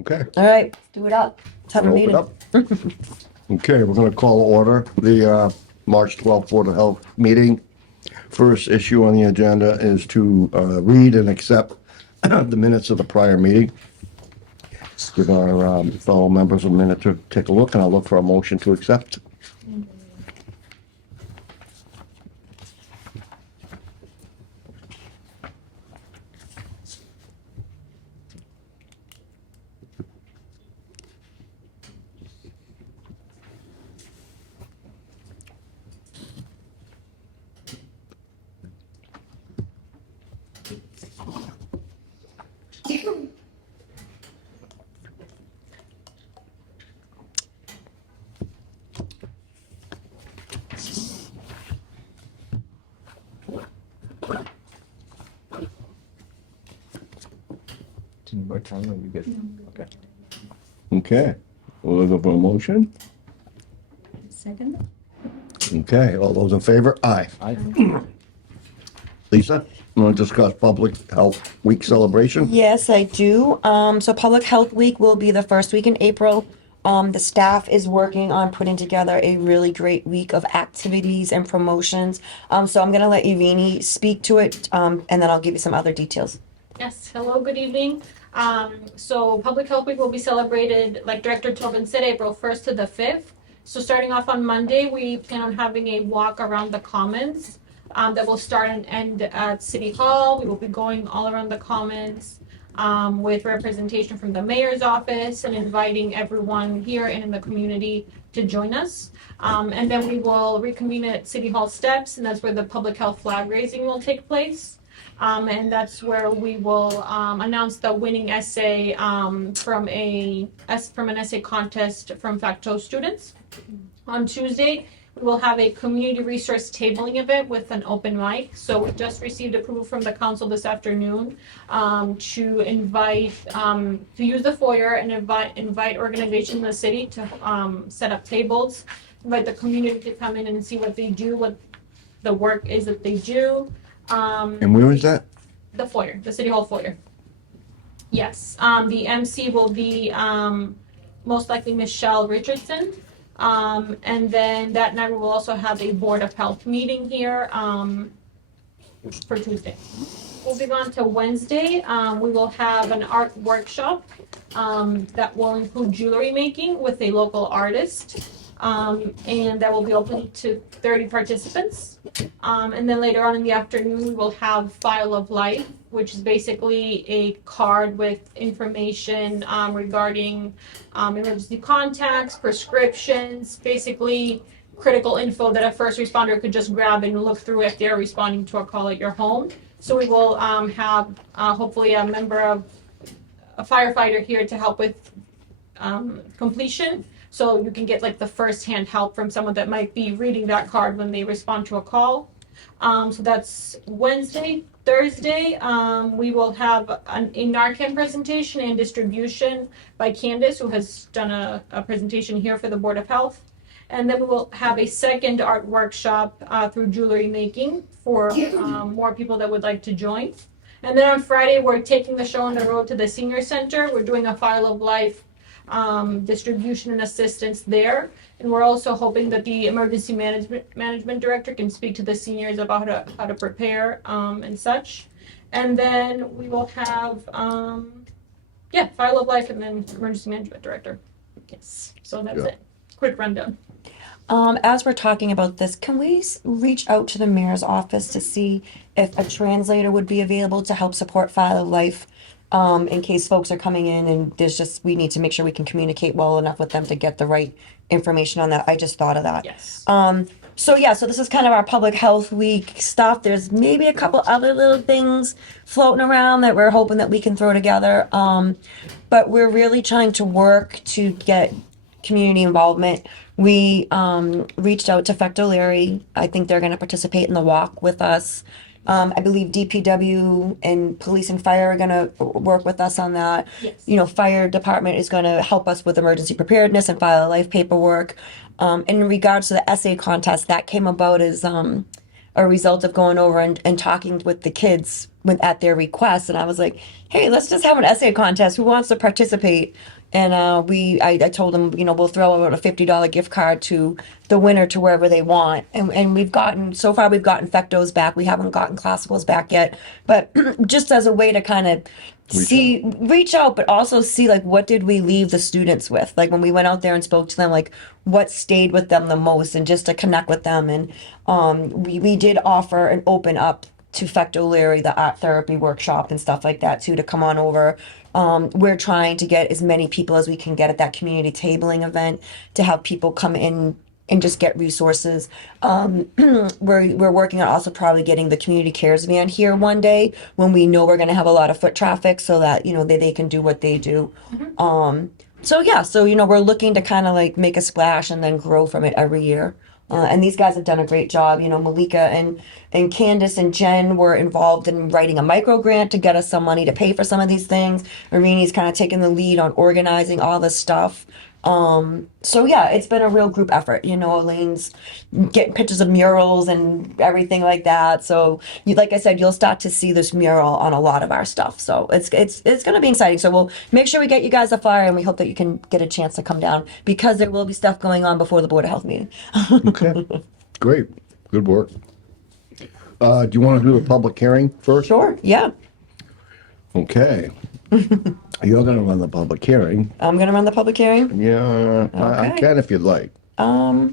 Okay. All right, do it up. Let's have a Open meeting. up. Okay, we're going to call to order the March 12th Board of Health meeting. First issue on the agenda is to read and accept the minutes of the prior meeting. Give our fellow members a minute to take a look, and I'll look for a motion to accept. Do you need more time or you good? Okay. Okay, we'll look for a motion. Second? Okay, all those in favor? Aye. Aye. Lisa, you want to discuss Public Health Week celebration? Yes, I do. So Public Health Week will be the first week in April. The staff is working on putting together a really great week of activities and promotions. So I'm gonna let Irini speak to it, and then I'll give you some other details. Yes, hello, good evening. So Public Health Week will be celebrated, like Director Tobin said, April 1st to the 5th. So starting off on Monday, we plan on having a walk around the Commons that will start and end at City Hall. We will be going all around the Commons with representation from the mayor's office and inviting everyone here and in the community to join us. And then we will reconvene at City Hall steps, and that's where the public health flag raising will take place. And that's where we will announce the winning essay from an essay contest from Facto students. On Tuesday, we will have a community resource tabling event with an open mic. So we just received approval from the council this afternoon to invite, to use the foyer and invite organizations in the city to set up tables, invite the community to come in and see what they do, what the work is that they do. And where is that? The foyer, the City Hall foyer. Yes, the MC will be most likely Michelle Richardson. And then that night we will also have a Board of Health meeting here for Tuesday. Moving on to Wednesday, we will have an art workshop that will include jewelry making with a local artist. And that will be open to 30 participants. And then later on in the afternoon, we will have File of Life, which is basically a card with information regarding emergency contacts, prescriptions, basically critical info that a first responder could just grab and look through if they're responding to a call at your home. So we will have hopefully a firefighter here to help with completion. So you can get like the first-hand help from someone that might be reading that card when they respond to a call. So that's Wednesday. Thursday, we will have a Narcan presentation and distribution by Candace, who has done a presentation here for the Board of Health. And then we will have a second art workshop through jewelry making for more people that would like to join. And then on Friday, we're taking the show on the road to the Senior Center. We're doing a File of Life distribution and assistance there. And we're also hoping that the emergency management director can speak to the seniors about how to prepare and such. And then we will have, File of Life and then emergency management director. Yes, so that's it. Quick rundown. As we're talking about this, can we reach out to the mayor's office to see if a translator would be available to help support File of Life? In case folks are coming in and we need to make sure we can communicate well enough with them to get the right information on that. I just thought of that. Yes. So this is kind of our Public Health Week stuff. There's maybe a couple other little things floating around that we're hoping that we can throw together. But we're really trying to work to get community involvement. We reached out to Fect O'Leary. I think they're going to participate in the walk with us. I believe DPW and police and fire are going to work with us on that. Yes. Fire department is going to help us with emergency preparedness and File of Life paperwork. In regards to the essay contest, that came about as a result of going over and talking with the kids at their request, and I was like, hey, let's just have an essay contest. Who wants to participate? And I told them, we'll throw out a $50 gift card to the winner to wherever they want. And we've gotten, so far we've gotten Fectos back. We haven't gotten classicals back yet. But just as a way to kind of reach out, but also see, like, what did we leave the students with? Like, when we went out there and spoke to them, like, what stayed with them the most, and just to connect with them. And we did offer and open up to Fecto Larry, the art therapy workshop and stuff like that too, to come on over. We're trying to get as many people as we can get at that community tabling event to have people come in and just get resources. We're working on also probably getting the community cares van here one day when we know we're going to have a lot of foot traffic, so that they can do what they do. So we're looking to kind of like make a splash and then grow from it every year. And these guys have done a great job. Malika and Candace and Jen were involved in writing a micro grant to get us some money to pay for some of these things. Irini's kind of taken the lead on organizing all this stuff. It's been a real group effort. Elaine's getting pictures of murals and everything like that. So, like I said, you'll start to see this mural on a lot of our stuff. So it's going to be exciting. So we'll make sure we get you guys a flyer, and we hope that you can get a chance to come down, because there will be stuff going on before the Board of Health meeting. Okay, great, good work. Do you want to do the public hearing first? Sure. Yeah. Okay. You're going to run the public hearing. I'm going to run the public hearing. Yeah, I Okay. can if you'd like. Why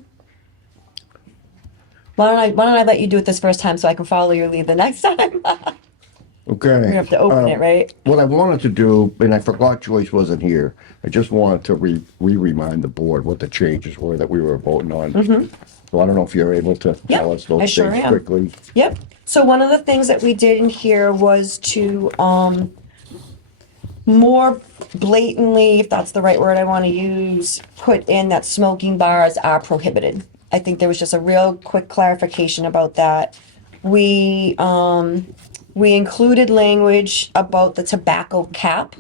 don't I let you do it this first time so I can follow your lead the next time? Okay. We have to open it, right? What I wanted to do, and I forgot Joyce wasn't here, I just wanted to remind the board what the changes were that we were voting on. So I don't know if you're able to tell us I those sure things am. quickly. Yep. So one of the things that we did in here was to more blatantly, if that's the right word I want to use, put in that smoking bars are prohibited. I think there was just a real quick clarification about that. We included language about the tobacco cap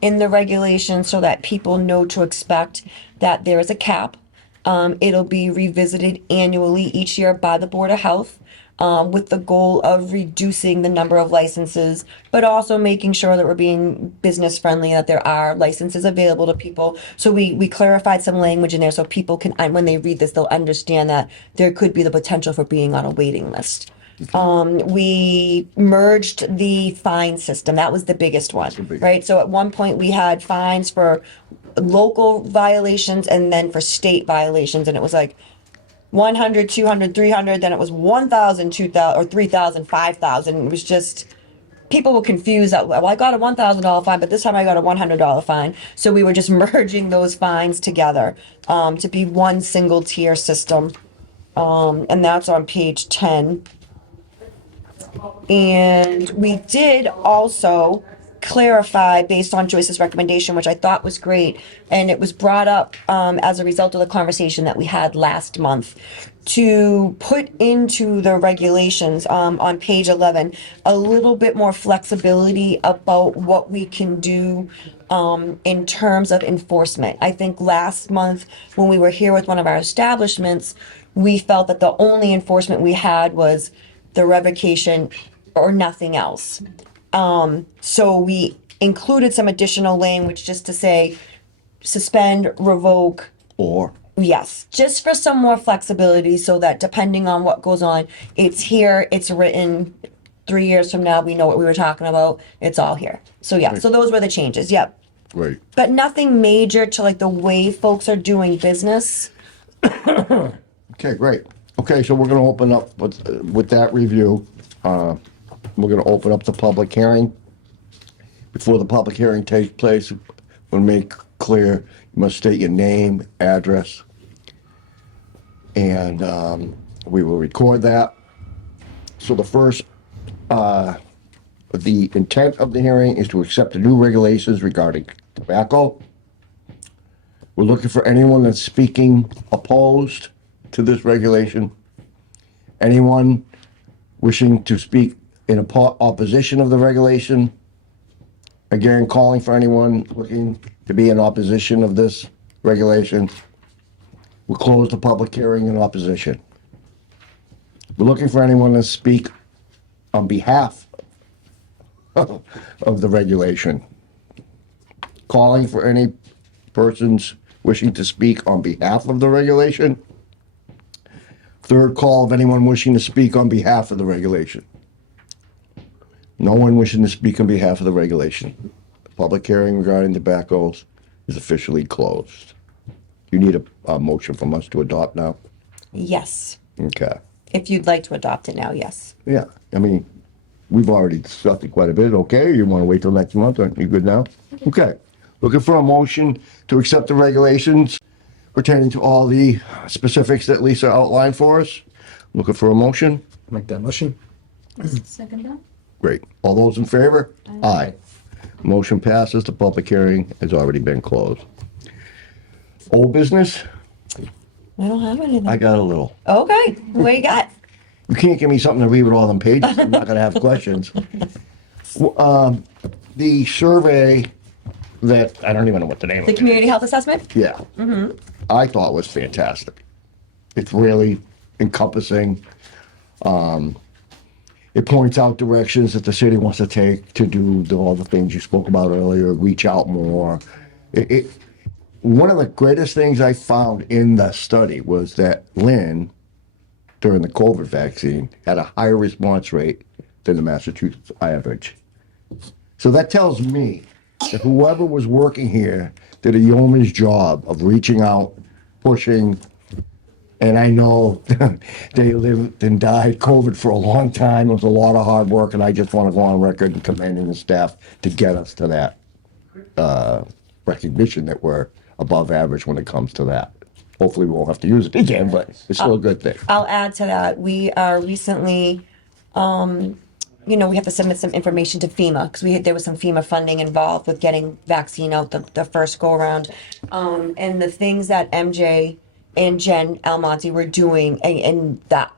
in the regulation so that people know to expect that there is a cap. It'll be revisited annually each year by the Board of Health, with the goal of reducing the number of licenses, but also making sure that we're being business friendly, that there are licenses available to people. So we clarified some language in there so people can, when they read this, they'll understand that there could be the potential for being on a waiting list. We merged the fine system. That was the biggest one, right? So at one point we had fines for local violations and then for state violations, and it was like 100, 200, 300, then it was 1,000, 2,000, or 3,000, 5,000. It was just, people were confused that, well, I got a $1,000 fine, but this time I got a $100 fine. So we were just merging those fines together to be one single tier system. And that's on page 10. And we did also clarify, based on Joyce's recommendation, which I thought was great, and it was brought up as a result of the conversation that we had last month, to put into the regulations on page 11 a little bit more flexibility about what we can do in terms of enforcement. I think last month when we were here with one of our establishments, we felt that the only enforcement we had was the revocation or nothing else. So we included some additional language just to say suspend, revoke. Or, Yes, just for some more flexibility so that depending on what goes on, it's here, it's written. 3 years from now, we know what we were talking about. It's all here. So yeah, so those were the changes. Yep. great. But nothing major to like the way folks are doing business. Okay, great. Okay, so we're going to open up with that review. We're going to open up the public hearing. Before the public hearing takes place, we'll make clear, you must state your name, address, and we will record that. So the first, the intent of the hearing is to accept the new regulations regarding tobacco. We're looking for anyone that's speaking opposed to this regulation. Anyone wishing to speak in opposition of the regulation. Again, calling for anyone looking to be in opposition of this regulation. We'll close the public hearing in opposition. We're looking for anyone to speak on behalf of the regulation. Calling for any persons wishing to speak on behalf of the regulation. Third call of anyone wishing to speak on behalf of the regulation. No one wishing to speak on behalf of the regulation. The public hearing regarding tobaccos is officially closed. You need a motion from us to adopt now? Yes. Okay. If you'd like to adopt it now, yes. Yeah, I mean, we've already discussed it quite a bit, okay? You want to wait till next month? Are you good now? Okay. Looking for a motion to accept the regulations pertaining to all the specifics that Lisa outlined for us. Looking for a motion? Make that motion. Second that? Great. All those in favor? Aye. Motion passes. The public hearing has already been closed. Old business? I don't have anything. I got a little. Okay, what you got? You can't give me something to read with all them pages. I'm not going to have questions. The survey that, I don't even know what the name of The it. community health assessment? Yeah. I thought was fantastic. It's really encompassing. It points out directions that the city wants to take to do all the things you spoke about earlier, reach out more. One of the greatest things I found in the study was that Lynn, during the COVID vaccine, had a higher response rate than the Massachusetts average. So that tells me that whoever was working here did a yeoman's job of reaching out, pushing, and I know they lived and died COVID for a long time. It was a lot of hard work, and I just want to go on record and commending the staff to get us to that recognition that we're above average when it comes to that. Hopefully we won't have to use it again, but it's still a good thing. I'll add to that. We are recently, we have to submit some information to FEMA because there was some FEMA funding involved with getting vaccine out the first go around. And the things that MJ and Jen Almonte were doing and that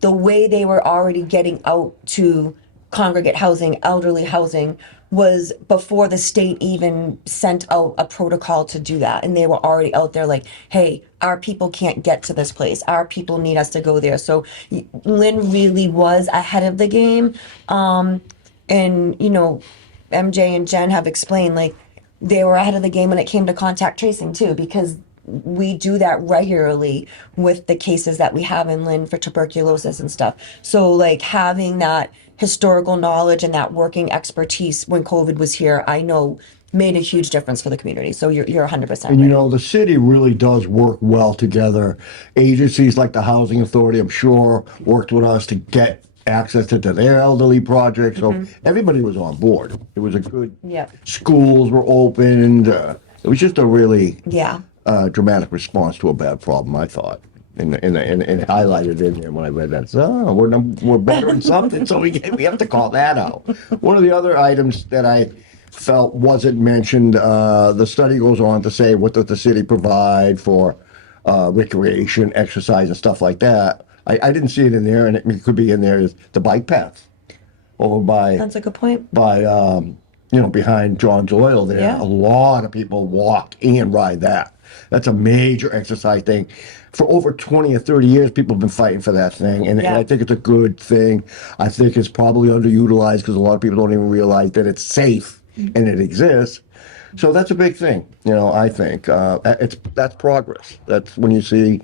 the way they were already getting out to congregate housing, elderly housing, was before the state even sent out a protocol to do that. And they were already out there like, hey, our people can't get to this place. Our people need us to go there. So Lynn really was ahead of the game. And, MJ and Jen have explained, like, they were ahead of the game when it came to contact tracing too, because we do that regularly with the cases that we have in Lynn for tuberculosis and stuff. So like having that historical knowledge and that working expertise when COVID was here, I know made a huge difference for the community. So you're 100% right. And the city really does work well together. Agencies like the Housing Authority, I'm sure, worked with us to get access to their elderly projects. So everybody was on board. It was a good, schools were opened. It was just a really dramatic response to a bad problem, I thought. And highlighted in there when I read that. So we're better in something, so we have to call that out. One of the other items that I felt wasn't mentioned, the study goes on to say what does the city provide for recreation, exercise, and stuff like that. I didn't see it in there, and it could be in there, is the bike path over by. That's a good point. By behind John's Oil there. Yeah. A lot of people walk and ride that. That's a major exercise thing. For over 20 or 30 years, people have been fighting for that thing, and I think it's a good thing. I think it's probably underutilized because a lot of people don't even realize that it's safe and it exists. So that's a big thing, I think. That's progress. That's when you see.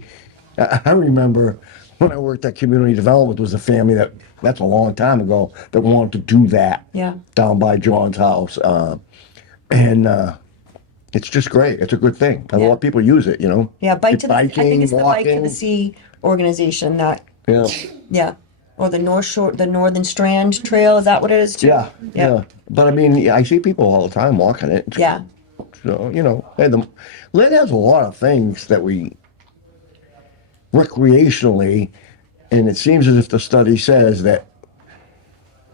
I remember when I worked at community development, there was a family that's a long time ago that wanted to do that down by John's house. It's just great. It's a good thing. A lot of people use it, Yeah, I think it's the Bike to walking. the Sea organization that, Yeah. or the Northern Strand Trail, is that what it is too? Yeah. But I mean, I see people all the time walking it. Yeah. So, Lynn has a lot of things that we recreationally, and it seems as if the study says that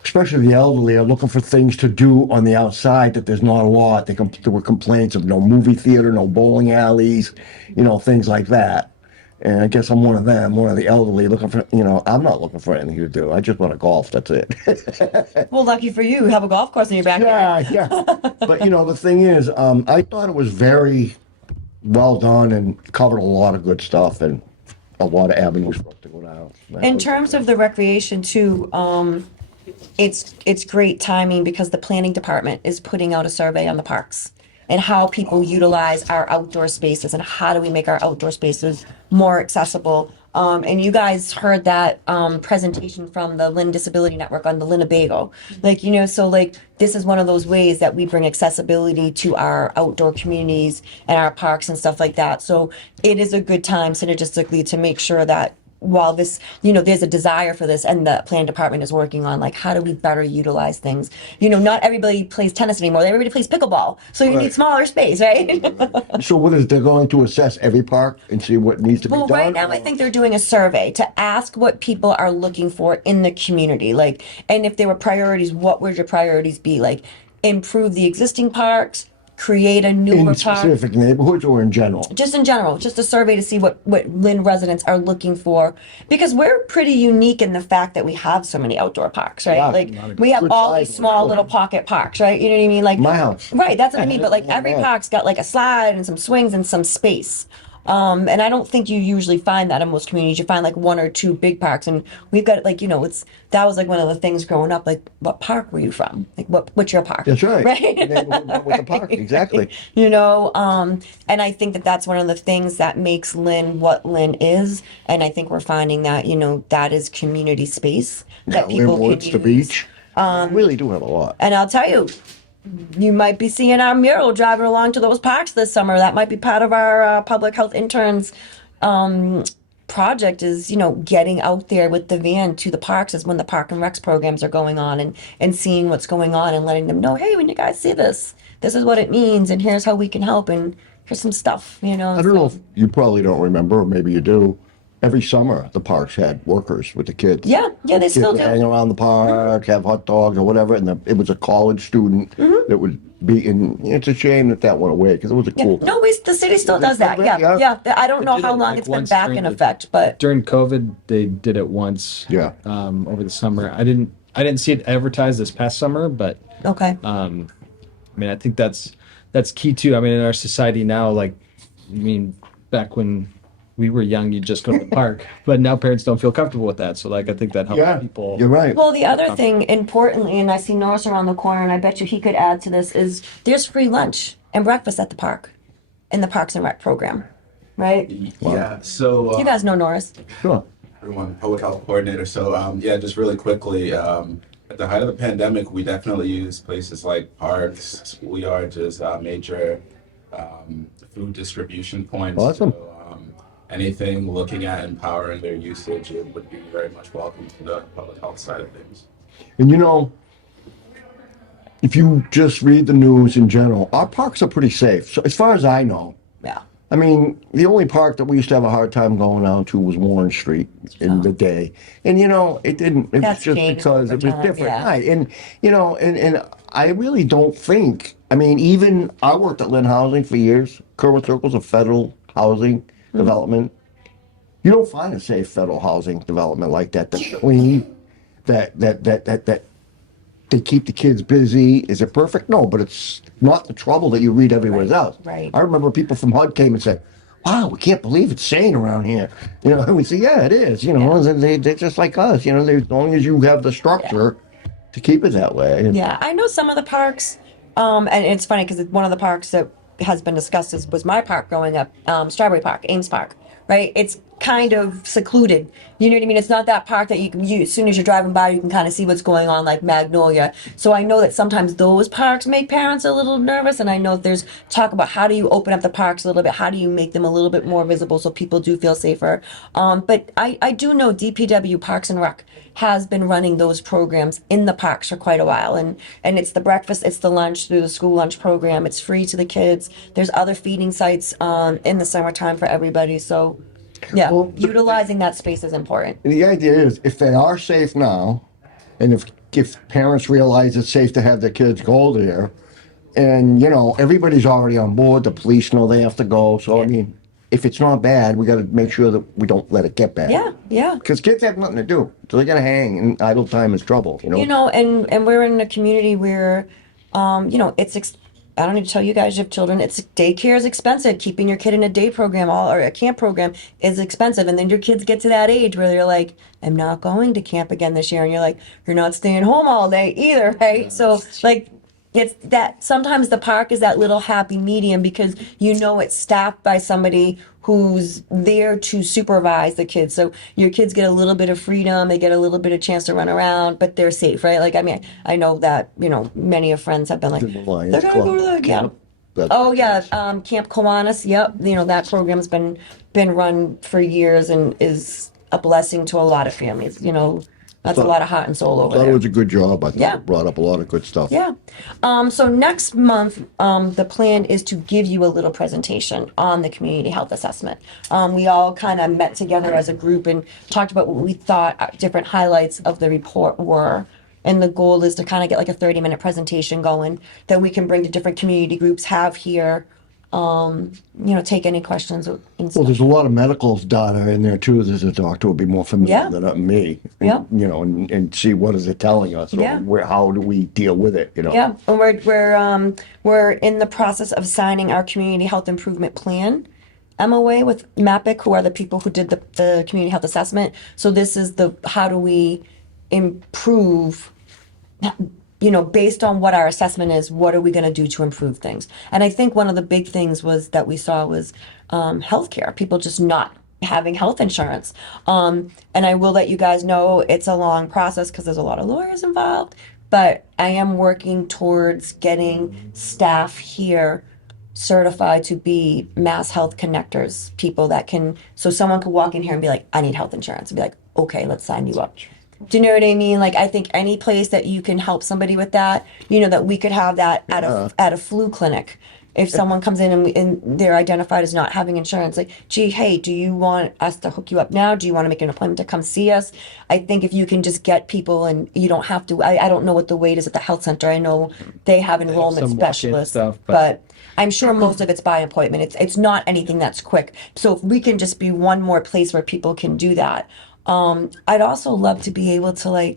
especially the elderly are looking for things to do on the outside that there's not a lot. There were complaints of no movie theater, no bowling alleys, things like that. And I guess I'm one of them, one of the elderly looking for, I'm not looking for anything to do. I just want to golf. That's it. Well, lucky for you have a golf course in your backyard. Yeah. But, the thing is, I thought it was very well done and covered a lot of good stuff and a lot of avenues for us to go down. In terms of the recreation too, it's great timing because the planning department is putting out a survey on the parks and how people utilize our outdoor spaces and how do we make our outdoor spaces more accessible. And you guys heard that presentation from the Lynn Disability Network on the Winnebago. Like, so like this is one of those ways that we bring accessibility to our outdoor communities and our parks and stuff like that. So it is a good time synergistically to make sure that while this, there's a desire for this and the plan department is working on like, how do we better utilize things? Not everybody plays tennis anymore. Everybody plays pickleball. So you need smaller space, right? So what is, they're going to assess every park and see what needs to be Well, done? right now I think they're doing a survey to ask what people are looking for in the community. Like, and if there were priorities, what would your priorities be? Like, improve the existing parks, create a newer In park. specific neighborhoods or in general? Just in general, just a survey to see what Lynn residents are looking for, because we're pretty unique in the fact that we have so many outdoor parks, right? Yeah, Like we have good all size these small ones. little pocket parks, right? You know what I mean? Like My house. right? That's what I mean. But like every Yeah. park's got like a slide and some swings and some space. And I don't think you usually find that in most communities. You find like one or two big parks, and we've got like that was like one of the things growing up. Like, what park were you from? Like, what's your park? That's right. Right. The neighborhood went with the park, exactly. And I think that that's one of the things that makes Lynn what Lynn is. And I think we're finding that, that is community space that Yeah, people Lynn Woods, can the use. beach. Really do have a lot. And I'll tell you, you might be seeing our mural driving along to those parks this summer. That might be part of our public health interns project is, getting out there with the van to the parks is when the park and recs programs are going on and seeing what's going on and letting them know, hey, when you guys see this is what it means and here's how we can help and here's some stuff, I don't know if you probably don't remember, or maybe you do. Every summer, the parks had workers with the kids. Yeah, they still Kids would hang do. around the park, have hot dogs or whatever, and it was a college student Mm-hmm. that would be in. It's a shame that went away because it was a Yeah. cool. No, the city still does that. Yeah. Yeah. I don't know did how it, long like, it's been once back during in the- effect, but During COVID, they did it once. Yeah. Over the summer, I didn't see it advertised this past summer, but okay. I mean, I think that's key too. I mean, in our society now, like, back when we were young, you'd just go to the park, but now parents don't feel comfortable with that. So, like, I think that helps Yeah, people. you're right. Well, the other thing, importantly, and I see Norris around the corner, and I bet you he could add to this, is there's free lunch and breakfast at the park, in the Parks and Rec program, right? Yeah, so You guys know Norris. Sure. everyone, public health coordinator. So yeah, just really quickly, at the height of the pandemic, we definitely used places like parks, schoolyards as major food distribution points. Awesome. So, anything looking at empowering their usage, it would be very much welcome to the public health side of things. And if you just read the news in general, our parks are pretty safe. So as far as I know, Yeah. I mean, the only park that we used to have a hard time going down to was Warren Street in the day. And, it didn't, it was That's just changed because over it was time, different. yeah. Right. And, and I really don't think, even I worked at Lynn Housing for years. Kerwin Circle's a federal housing development. You don't find a safe federal housing development like that. That's clean, that they keep the kids busy. Is it perfect? No, but it's not the trouble that you read everywhere else. right. I remember people from HUD came and said, wow, we can't believe it's sane around here. And we say, yeah, it is. They're just like us. As long as you have the structure to keep it that way. And Yeah, I know some of the parks, and it's funny because one of the parks that has been discussed was my park growing up, Strawberry Park, Ames Park, right? It's kind of secluded. You know what I mean? It's not that park that you can use. As soon as you're driving by, you can kind of see what's going on, like Magnolia. So I know that sometimes those parks make parents a little nervous, and I know there's talk about how do you open up the parks a little bit, how do you make them a little bit more visible so people do feel safer. But I do know DPW Parks and Rec has been running those programs in the parks for quite a while, and it's the breakfast, it's the lunch through the school lunch program. It's free to the kids. There's other feeding sites in the summertime for everybody. So yeah, Well, utilizing that space is important. And the idea is, if they are safe now, and if parents realize it's safe to have their kids go there, and everybody's already on board, the police know they have to go. So if it's not bad, we got to make sure that we don't let it get bad. Yeah. Because kids have nothing to do, so they got to hang, and idle time is trouble. And we're in a community where, it's I don't need to tell you guys, you have children, daycare is expensive. Keeping your kid in a day program or a camp program is expensive. And then your kids get to that age where they're like, I'm not going to camp again this year. And you're like, you're not staying home all day either, right? So like, it's that sometimes the park is that little happy medium because you know it's staffed by somebody who's there to supervise the kids. So your kids get a little bit of freedom, they get a little bit of chance to run around, but they're safe, right? Like, I mean, I know that, many of friends have been like, The Lions they're gonna go to the Club camp. That's Oh yeah, Camp Kiwanis. Yep, that program's been run for years and is a blessing to a lot of families. That's a lot of heart and soul I over thought it there. was a good job. I thought Yeah. it brought up a lot of good stuff. Yeah. So next month, the plan is to give you a little presentation on the community health assessment. We all kind of met together as a group and talked about what we thought different highlights of the report were. And the goal is to kind of get like a 30-minute presentation going that we can bring to different community groups, have here, take any questions and Well, stuff. there's a lot of medical data in there too. There's a doctor will be more familiar Yeah. than me. Yeah. And see what is it telling us, or Yeah. how do we deal with it? Yeah, and we're in the process of signing our community health improvement plan MOA with MAPIC, who are the people who did the community health assessment. So this is how do we improve, based on what our assessment is, what are we going to do to improve things? And I think one of the big things that we saw was healthcare, people just not having health insurance. And I will let you guys know it's a long process because there's a lot of lawyers involved, but I am working towards getting staff here certified to be mass health connectors, people that so someone could walk in here and be like, I need health insurance, and be like, okay, let's sign you up. Do you know what I mean? Like, I think any place that you can help somebody with that, that we could have that at a flu clinic. If someone comes in and they're identified as not having insurance, like, gee, hey, do you want us to hook you up now? Do you want to make an appointment to come see us? I think if you can just get people and you don't have to, I don't know what the wait is at the health center. I know they have enrollment some walk-in specialists, stuff, but I'm sure most of it's by appointment. It's not anything that's quick. So if we can just be one more place where people can do that. I'd also love to be able to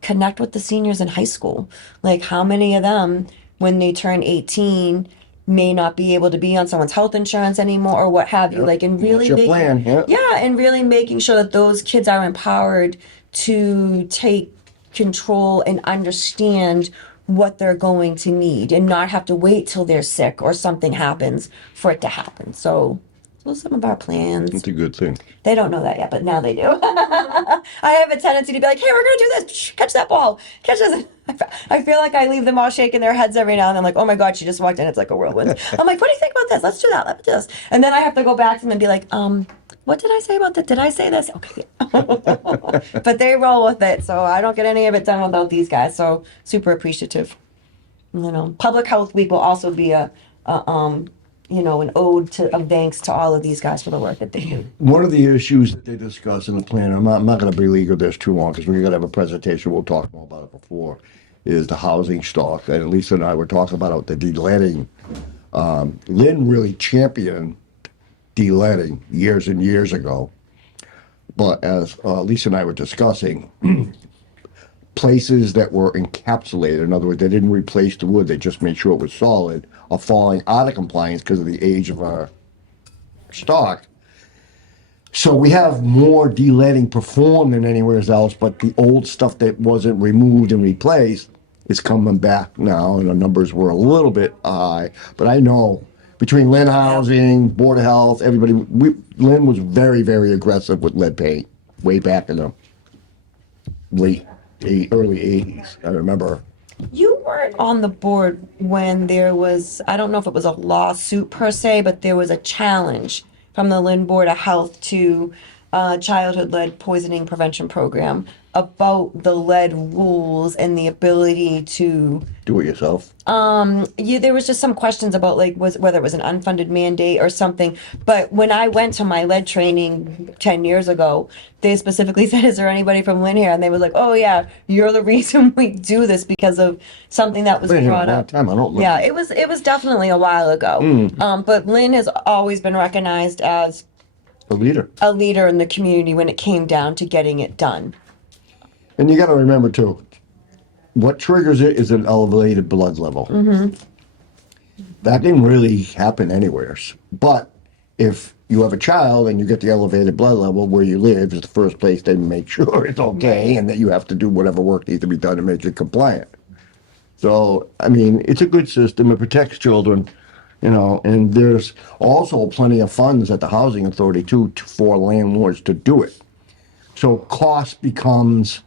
connect with the seniors in high school. Like, how many of them, when they turn 18, may not be able to be on someone's health insurance anymore or what have you, and really What's your plan? Yeah. and really making sure that those kids are empowered to take control and understand what they're going to need and not have to wait till they're sick or something happens for it to happen. So those are some of our plans. It's a good thing. They don't know that yet, but now they do. I have a tendency to be like, hey, we're going to do this. Shh, catch that ball. Catch this. I feel like I leave them all shaking their heads every now and then. Like, oh my God, she just walked in. It's like a whirlwind. I'm like, what do you think about this? Let's do that. Let's do this. And then I have to go back to them and be like, what did I say about that? Did I say this? Okay. But they roll with it. So I don't get any of it done without these guys. So super appreciative. Public Health Week will also be an ode of thanks to all of these guys for the work that they do. One of the issues that they discuss in the plan, I'm not going to beleaguer this too long because we're going to have a presentation. We'll talk more about it before. Is the housing stock, and Lisa and I were talking about the de-letting. Lynn really championed de-letting years and years ago, but as Lisa and I were discussing, places that were encapsulated, in other words, they didn't replace the wood, they just made sure it was solid, are falling out of compliance because of the age of our stock. So we have more de-letting performed than anywhere else, but the old stuff that wasn't removed and replaced is coming back now, and the numbers were a little bit high. But I know between Lynn Housing, Board of Health, everybody, Lynn was very, very aggressive with lead paint way back in the early 80s. I remember. You weren't on the board when there was, I don't know if it was a lawsuit per se, but there was a challenge from the Lynn Board of Health to childhood lead poisoning prevention program about the lead rules and the ability to Do it yourself. there was just some questions about whether it was an unfunded mandate or something. But when I went to my lead training 10 years ago, they specifically said, is there anybody from Lynn here? And they were like, oh yeah, you're the reason we do this because of something that was Been here a brought long up. time. I don't remember. Yeah, it was definitely a while ago. But Lynn has always been recognized as A leader. a leader in the community when it came down to getting it done. And you got to remember too, what triggers it is an elevated blood level. that didn't really happen anywhere. But if you have a child and you get the elevated blood level where you live is the first place they make sure it's okay and that you have to do whatever work needs to be done to make it compliant. So, I mean, it's a good system. It protects children, and there's also plenty of funds at the Housing Authority too for landlords to do it. So cost becomes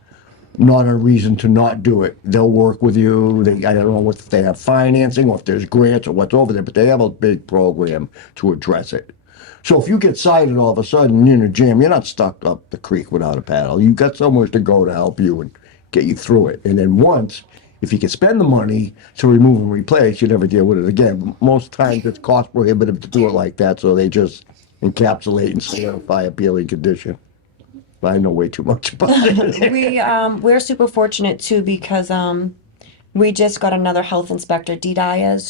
not a reason to not do it. They'll work with you. I don't know if they have financing or if there's grants or what's over there, but they have a big program to address it. So if you get cited all of a sudden you're in a jam, you're not stuck up the creek without a paddle. You've got somewhere to go to help you and get you through it. And then once, if you can spend the money to remove and replace, you never deal with it again. But most times it's cost prohibitive to do it like that, so they just encapsulate and solidify a appealing condition. But I know way too much about it. We're super fortunate too because we just got another health inspector, Dee Diaz.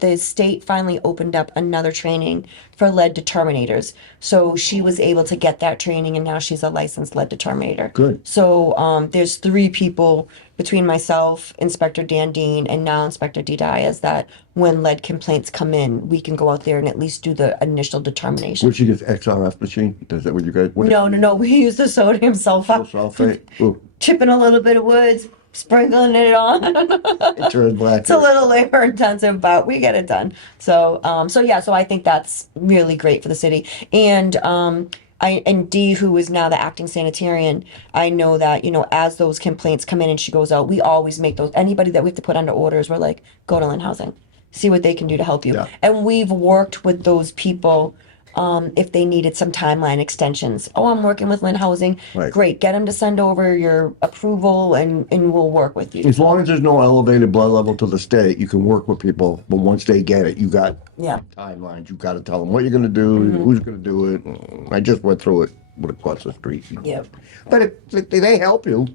The state finally opened up another training for lead determinators. So she was able to get that training and now she's a licensed lead determinator. Good. So there's 3 people between myself, Inspector Dan Dean, and now Inspector Dee Diaz that when lead complaints come in, we can go out there and at least do the initial determination. Would you get XRF machine? Is that what you guys? No. We use the sodium sulfate, Sulfate. Ooh, chipping a little bit of woods, sprinkling it on. it turns black. It's a little labor intensive, but we get it done. So I think that's really great for the city. And Dee, who is now the acting sanitarian, I know that, as those complaints come in and she goes out, we always make those, anybody that we have to put under orders, we're like, go to Lynn Housing, see what they can do to help you. Yeah. And we've worked with those people. If they needed some timeline extensions. Oh, I'm working with Lynn Housing. Right. Great. Get them to send over your approval and we'll work with you. As long as there's no elevated blood level to the state, you can work with people. But once they get it, you got Yeah. timelines. You got to tell them what you're going to do, who's going to do it. I just went through it with across the street. Yep. But they help you.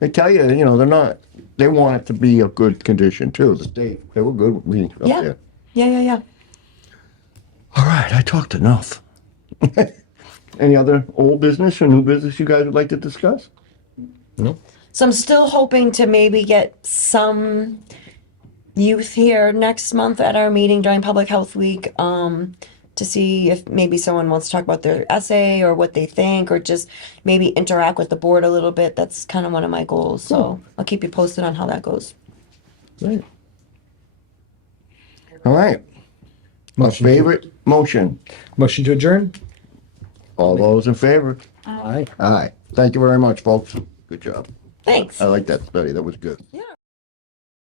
They tell you, they're not. They want it to be a good condition too. The state, they were good with me up Yeah. there. Yeah. All right, I talked enough. Any other old business or new business you guys would like to discuss? No. So I'm still hoping to maybe get some youth here next month at our meeting during Public Health Week to see if maybe someone wants to talk about their essay or what they think or just maybe interact with the board a little bit. That's kind of one of my goals. So I'll keep you posted on how that goes. Right. All right. My favorite motion. Motion to adjourn? All those in favor? Aye. Aye. Thank you very much, folks. Good job. Thanks. I like that study. That was good. Yeah.